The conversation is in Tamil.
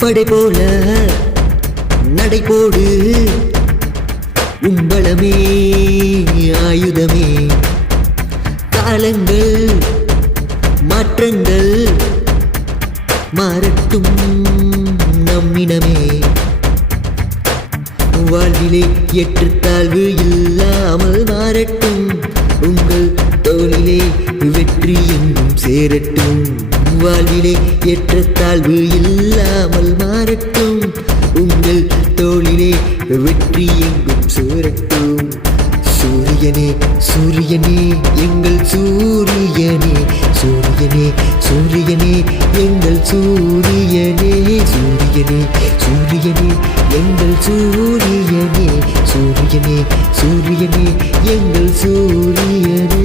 படை போல நடை போடு உம்பளமே ஆயுதமே காலங்கள் மாற்றங்கள் மாறட்டும் நம்மினமே வாழ்விலே ஏற்றத்தாழ்வு இல்லாமல் மாறட்டும் உங்கள் தோளிலே வெற்றி எங்கும் சேரட்டும் வாழ்விலே ஏற்றத்தாழ்வு இல்லாமல் மாறட்டும் உங்கள் தோளிலே வெற்றி எங்கும் சேரட்டும் சூரியனே சூரியனே எங்கள் சூரியனே சூரியனே சூரியனே எங்கள் சூரியனே சூரியனே சூரியனே எங்கள் சூரியனே சூரியனே சூரியனே எங்கள் சூரியனே